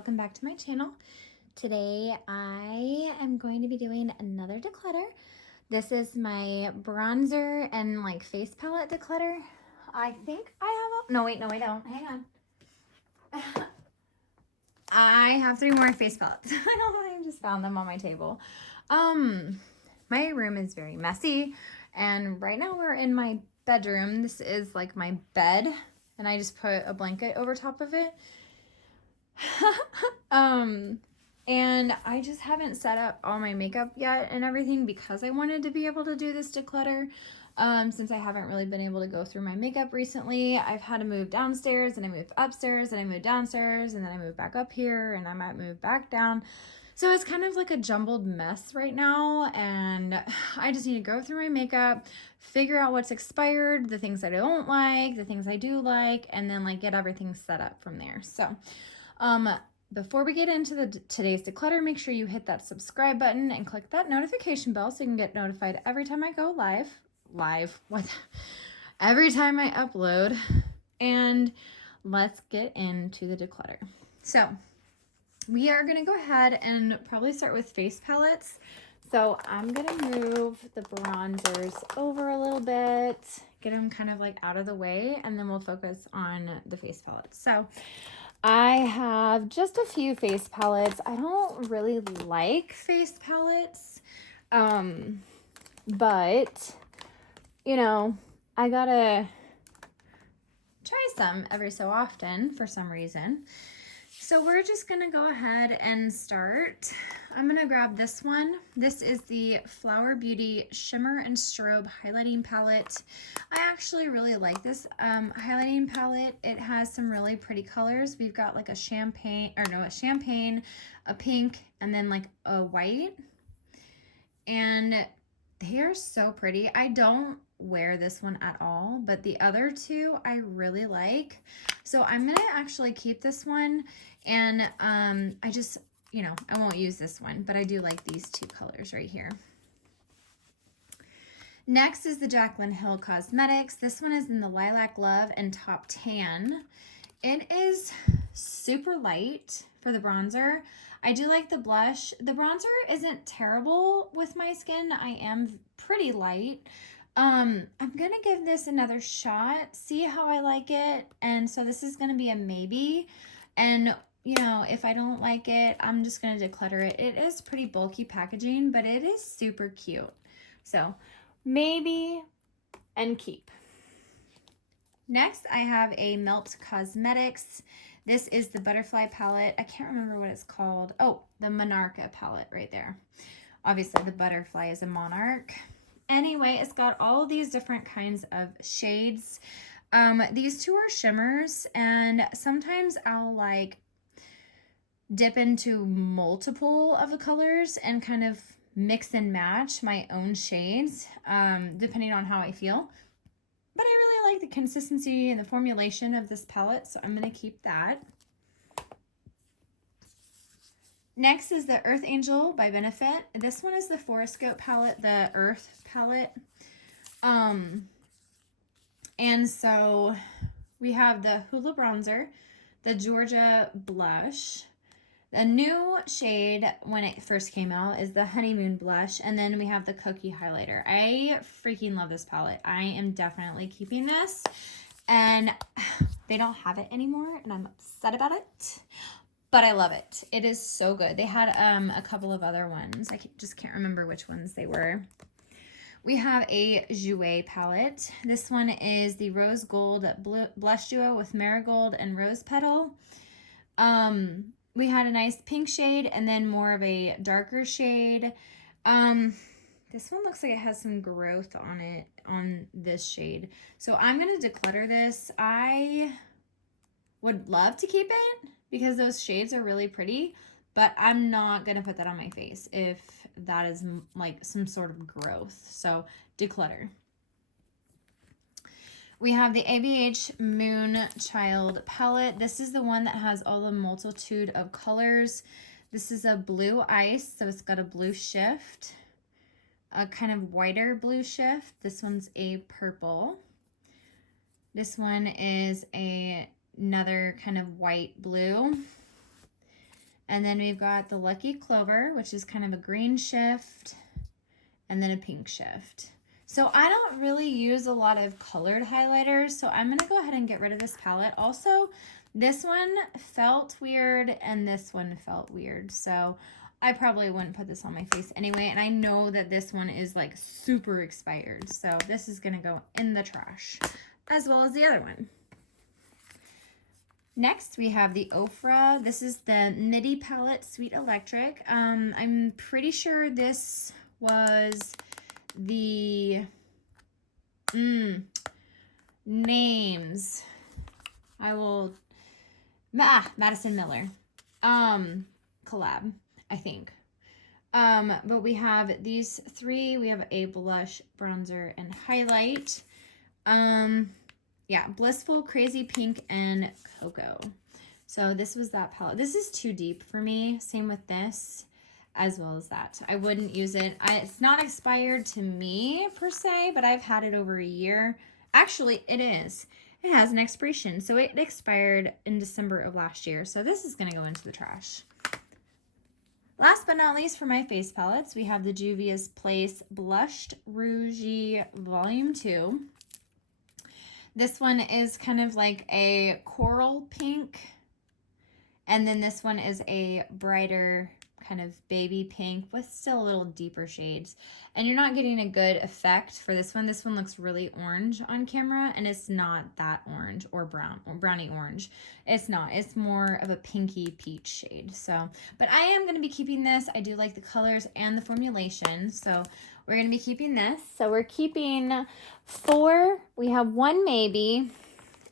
welcome back to my channel. Today I am going to be doing another declutter. This is my bronzer and like face palette declutter. I think I have no, I don't. Hang on. I have 3 more face palettes. I just found them on my table. My room is very messy, and right now we're in my bedroom. This is like my bed, and I just put a blanket over top of it. And I just haven't set up all my makeup yet and everything because I wanted to be able to do this declutter. Since I haven't really been able to go through my makeup recently, I've had to move downstairs, and I moved upstairs, and I moved downstairs, and then I moved back up here, and I might move back down. So it's kind of like a jumbled mess right now, and I just need to go through my makeup, figure out what's expired, the things I don't like, the things I do like, and then like get everything set up from there. So before we get into today's declutter, make sure you hit that subscribe button and click that notification bell so you can get notified every time I go live, every time I upload. And let's get into the declutter. So we are going to go ahead and probably start with face palettes. So I'm going to move the bronzers over a little bit, get them kind of like out of the way, and then we'll focus on the face palettes. So I have just a few face palettes. I don't really like face palettes, but, you know, I gotta try some every so often for some reason. So we're just gonna go ahead and start. I'm gonna grab this one. This is the Flower Beauty Shimmer and Strobe Highlighting Palette. I actually really like this highlighting palette. It has some really pretty colors. We've got like a champagne, a pink, and then like a white. And they are so pretty. I don't wear this one at all, but the other two I really like. So I'm gonna actually keep this one, and I just, you know, I won't use this one, but I do like these 2 colors right here. Next is the Jaclyn Hill Cosmetics. This one is in the Lilac Love and Top Tan. It is super light for the bronzer. I do like the blush. The bronzer isn't terrible with my skin. I am pretty light. I'm gonna give this another shot, see how I like it. And so this is gonna be a maybe. And you know, if I don't like it, I'm just gonna declutter it. It is pretty bulky packaging, but it is super cute. So maybe and keep. Next, I have a Melt Cosmetics. This is the Butterfly palette. I can't remember what it's called. Oh, the Monarcha palette right there. Obviously, the butterfly is a monarch. Anyway, it's got all these different kinds of shades. These 2 are shimmers, and sometimes I'll like dip into multiple of the colors and kind of mix and match my own shades, depending on how I feel. But I really like the consistency and the formulation of this palette, so I'm going to keep that. Next is the Earth Angel by Benefit. This one is the Foroscope palette, the Earth palette. And so we have the Hula Bronzer, the Georgia Blush. The new shade when it first came out is the Honeymoon Blush, and then we have the Cookie Highlighter. I freaking love this palette. I am definitely keeping this, and they don't have it anymore, and I'm upset about it, but I love it. It is so good. They had a couple of other ones. I just can't remember which ones they were. We have a Jouer palette. This one is the Rose Gold Blush Duo with Marigold and Rose Petal. We had a nice pink shade and then more of a darker shade. This one looks like it has some growth on it, on this shade. So I'm going to declutter this. I would love to keep it because those shades are really pretty, but I'm not going to put that on my face if that is like some sort of growth. So declutter. We have the ABH Moonchild palette. This is the one that has all the multitude of colors. This is a blue ice, so it's got a blue shift, a kind of whiter blue shift. This one's a purple. This one is another kind of white blue. And then we've got the Lucky Clover, which is kind of a green shift, and then a pink shift. So I don't really use a lot of colored highlighters, so I'm gonna go ahead and get rid of this palette. Also, this one felt weird and this one felt weird, so I probably wouldn't put this on my face anyway, and I know that this one is like super expired, so this is gonna go in the trash, as well as the other one. Next, we have the Ofra. This is the MIDI palette, Sweet Electric. I'm pretty sure this was the names. I will Madison Miller collab, I think. But we have these three. We have a blush, bronzer, and highlight. Yeah, Blissful, Crazy Pink, and Cocoa. So this was that palette. This is too deep for me. Same with this, as well as that. I wouldn't use it. It's not expired to me, per se, but I've had it over a year. Actually, it is. It has an expiration. So it expired in December of last year. So this is going to go into the trash. Last but not least, for my face palettes, we have the Juvia's Place Blushed Rouge Volume 2. This one is kind of like a coral pink. And then this one is a brighter kind of baby pink with still a little deeper shades. And you're not getting a good effect for this one. This one looks really orange on camera, and it's not that orange or brown or brownie orange. It's not. It's more of a pinky peach shade. So, but I am going to be keeping this. I do like the colors and the formulation. So we're going to be keeping this. So we're keeping 4. We have 1 maybe.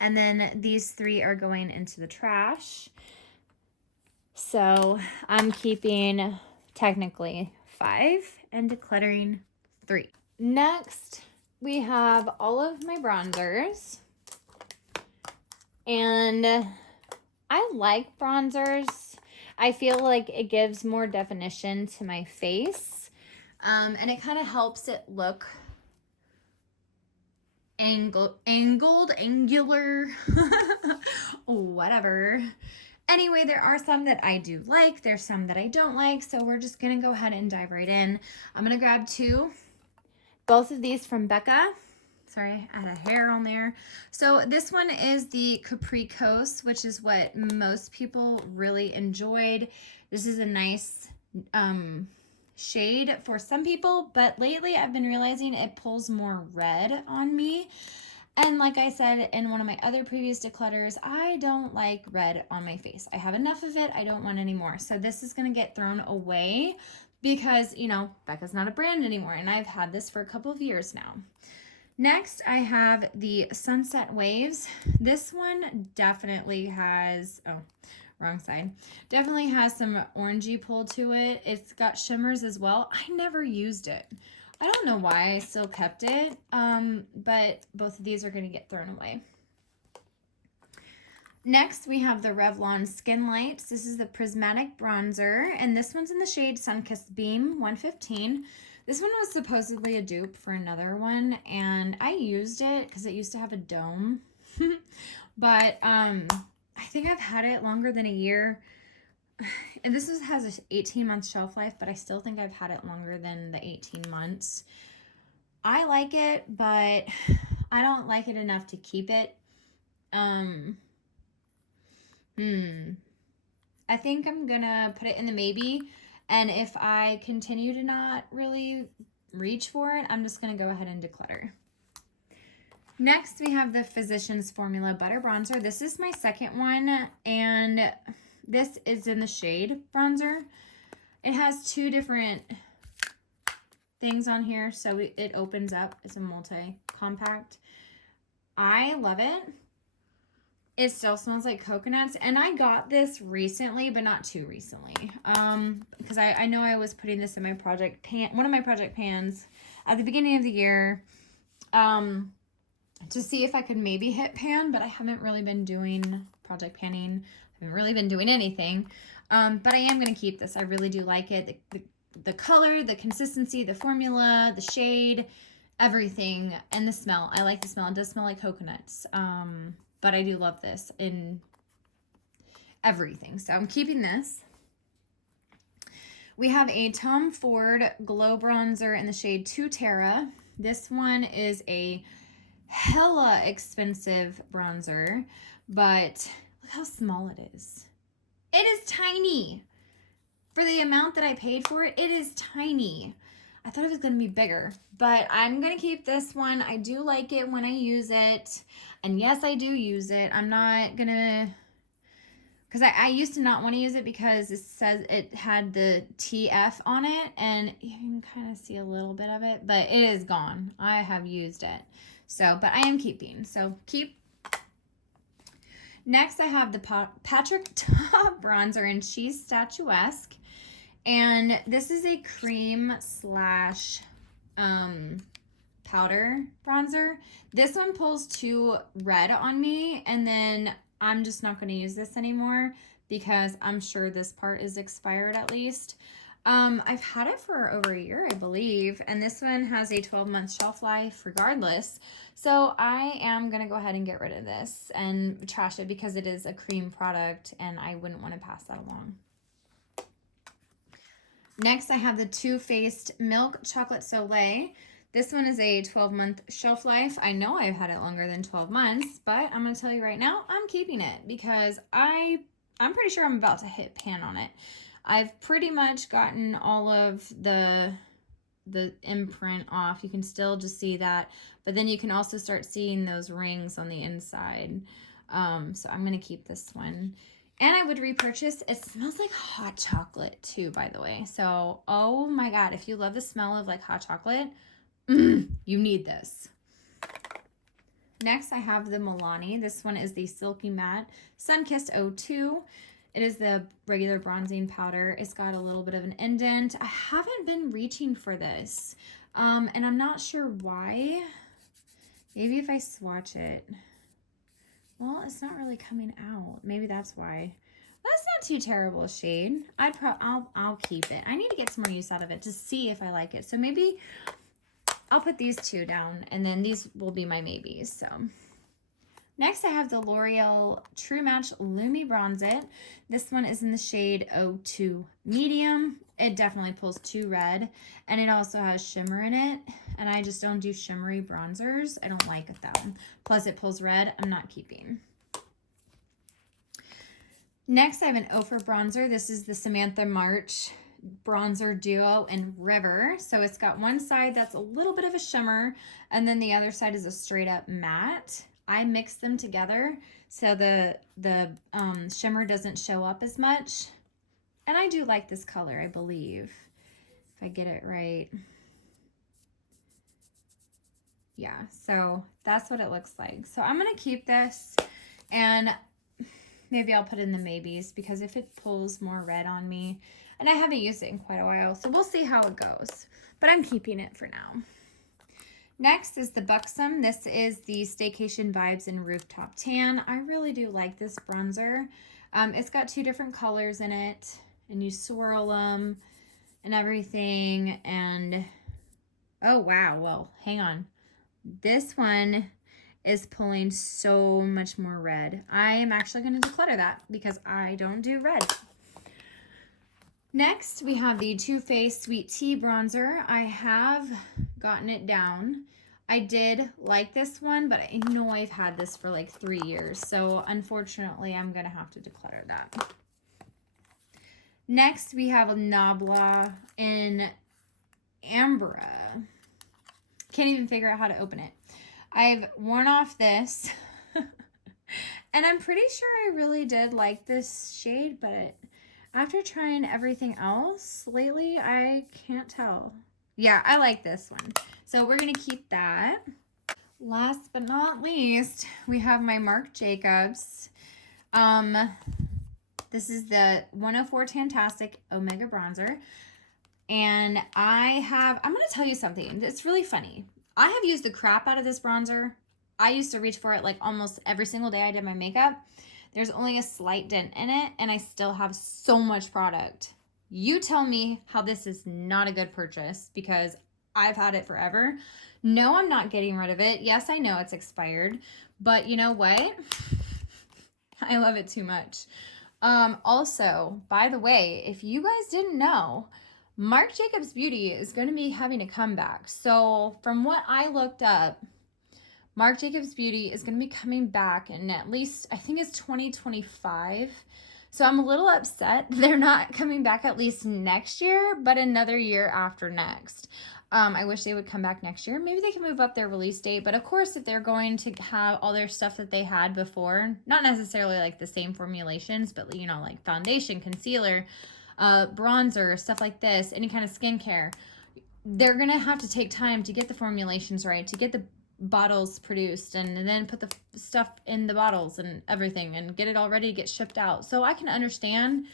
And then these 3 are going into the trash. So I'm keeping technically 5 and decluttering 3. Next, we have all of my bronzers. And I like bronzers. I feel like it gives more definition to my face. And it kind of helps it look angular, whatever. Anyway, there are some that I do like. There's some that I don't like. So we're just going to go ahead and dive right in. I'm going to grab 2. Both of these from Becca. Sorry, I had a hair on there. So this one is the Capricos, which is what most people really enjoyed. This is a nice shade for some people, but lately I've been realizing it pulls more red on me. And like I said in one of my other previous declutters, I don't like red on my face. I have enough of it. I don't want any more. So this is going to get thrown away because, you know, Becca's not a brand anymore. And I've had this for a couple of years now. Next, I have the Sunset Waves. This one definitely has, oh, wrong side. Definitely has some orangey pull to it. It's got shimmers as well. I never used it. I don't know why I still kept it, but both of these are going to get thrown away. Next, we have the Revlon Skin Lights. This is the Prismatic Bronzer, and this one's in the shade Sunkissed Beam 115. This one was supposedly a dupe for another one, and I used it because it used to have a dome. But I think I've had it longer than a year. And this has an 18-month shelf life, but I still think I've had it longer than the 18 months. I like it, but I don't like it enough to keep it. I think I'm gonna put it in the maybe, and if I continue to not really reach for it, I'm just gonna go ahead and declutter. Next, we have the Physicians Formula Butter Bronzer. This is my second one, and this is in the shade bronzer. It has 2 different things on here, so it opens up. It's a multi-compact. I love it. It still smells like coconuts, and I got this recently, but not too recently, because I know I was putting this in my project pan, one of my project pans at the beginning of the year, to see if I could maybe hit pan, but I haven't really been doing project panning. I haven't really been doing anything, but I am going to keep this. I really do like it. The color, the consistency, the formula, the shade, everything, and the smell. I like the smell. It does smell like coconuts, but I do love this in everything. So I'm keeping this. We have a Tom Ford Glow Bronzer in the shade 2 Terra. This one is a hella expensive bronzer, but look how small it is. It is tiny. For the amount that I paid for it, it is tiny. I thought it was going to be bigger, but I'm going to keep this one. I do like it when I use it. And yes, I do use it. I'm not going to, because I used to not want to use it because it says it had the TF on it, and you can kind of see a little bit of it, but it is gone. I have used it. So, but I am keeping. So keep. Next, I have the Patrick Ta bronzer in She's Statuesque. And this is a cream slash powder bronzer. This one pulls too red on me, and then I'm just not going to use this anymore because I'm sure this part is expired at least. I've had it for over a year, I believe, and this one has a 12-month shelf life regardless. So I am going to go ahead and get rid of this and trash it because it is a cream product and I wouldn't want to pass that along. Next, I have the Too Faced Milk Chocolate Soleil. This one is a 12-month shelf life. I know I've had it longer than 12 months, but I'm going to tell you right now, I'm keeping it because I'm pretty sure I'm about to hit pan on it. I've pretty much gotten all of the imprint off. You can still just see that, but then you can also start seeing those rings on the inside. So I'm going to keep this one. And I would repurchase. It smells like hot chocolate too, by the way. So, oh my God, if you love the smell of like hot chocolate, you need this. Next, I have the Milani. This one is the Silky Matte Sunkissed 02. It is the regular bronzing powder. It's got a little bit of an indent. I haven't been reaching for this, and I'm not sure why. Maybe if I swatch it. Well, it's not really coming out. Maybe that's why. That's not too terrible a shade. I'll keep it. I need to get some more use out of it to see if I like it. So maybe I'll put these two down, and then these will be my maybes. So next, I have the L'Oreal True Match Lumi Bronze It. This one is in the shade 02 Medium. It definitely pulls too red, and it also has shimmer in it, and I just don't do shimmery bronzers. I don't like them. Plus, it pulls red. I'm not keeping. Next, I have an Ophir bronzer. This is the Samantha March Bronzer Duo in River. So it's got one side that's a little bit of a shimmer, and then the other side is a straight up matte. I mix them together so the shimmer doesn't show up as much. And I do like this color, I believe, if I get it right. Yeah, so that's what it looks like. So I'm going to keep this, and maybe I'll put in the maybes because if it pulls more red on me, and I haven't used it in quite a while, so we'll see how it goes. But I'm keeping it for now. Next is the Buxom. This is the Staycation Vibes in Rooftop Tan. I really do like this bronzer. It's got two different colors in it, and you swirl them and everything. And oh wow, well, hang on. This one is pulling so much more red. I am actually going to declutter that because I don't do red. Next, we have the Too Faced Sweet Tea Bronzer. I have gotten it down. I did like this one, but I know I've had this for like 3 years. So unfortunately, I'm going to have to declutter that. Next, we have a Nabla in Ambra. Can't even figure out how to open it. I've worn off this. And I'm pretty sure I really did like this shade, but after trying everything else lately, I can't tell. Yeah, I like this one. So we're going to keep that. Last but not least, we have my Marc Jacobs. This is the 104 Tantastic Omega Bronzer. And I'm going to tell you something. It's really funny. I have used the crap out of this bronzer. I used to reach for it like almost every single day I did my makeup. There's only a slight dent in it, and I still have so much product. You tell me how this is not a good purchase because I've had it forever. No, I'm not getting rid of it. Yes, I know it's expired, but you know what? I love it too much. Also, by the way, if you guys didn't know, Marc Jacobs Beauty is going to be having a comeback. So from what I looked up, Marc Jacobs Beauty is going to be coming back in at least, I think it's 2025. So I'm a little upset they're not coming back at least next year, but another year after next. I wish they would come back next year. Maybe they can move up their release date. But of course, if they're going to have all their stuff that they had before, not necessarily like the same formulations, but you know, like foundation, concealer, bronzer, stuff like this, any kind of skincare, they're going to have to take time to get the formulations right, to get the bottles produced, and then put the stuff in the bottles and everything and get it all ready to get shipped out. So I can understand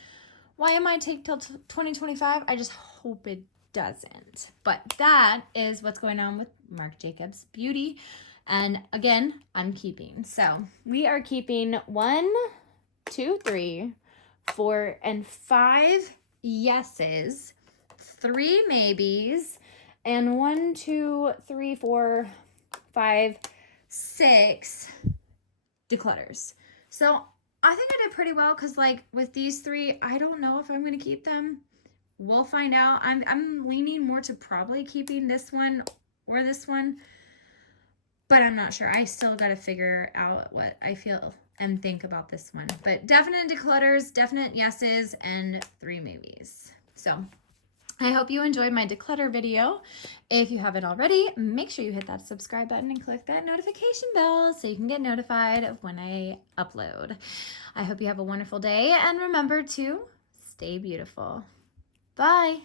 why it might take till 2025. I just hope it doesn't. But that is what's going on with Marc Jacobs Beauty. And again, I'm keeping. So we are keeping 1, 2, 3, 4, and 5 yeses, 3 maybes, and 1, 2, 3, 4, 5, 6 declutters. So I think I did pretty well because like with these 3, I don't know if I'm going to keep them. We'll find out. I'm leaning more to probably keeping this one or this one, but I'm not sure. I still got to figure out what I feel and think about this one. But definite declutters, definite yeses, and 3 maybes. So I hope you enjoyed my declutter video. If you haven't already, make sure you hit that subscribe button and click that notification bell so you can get notified of when I upload. I hope you have a wonderful day, and remember to stay beautiful. Bye.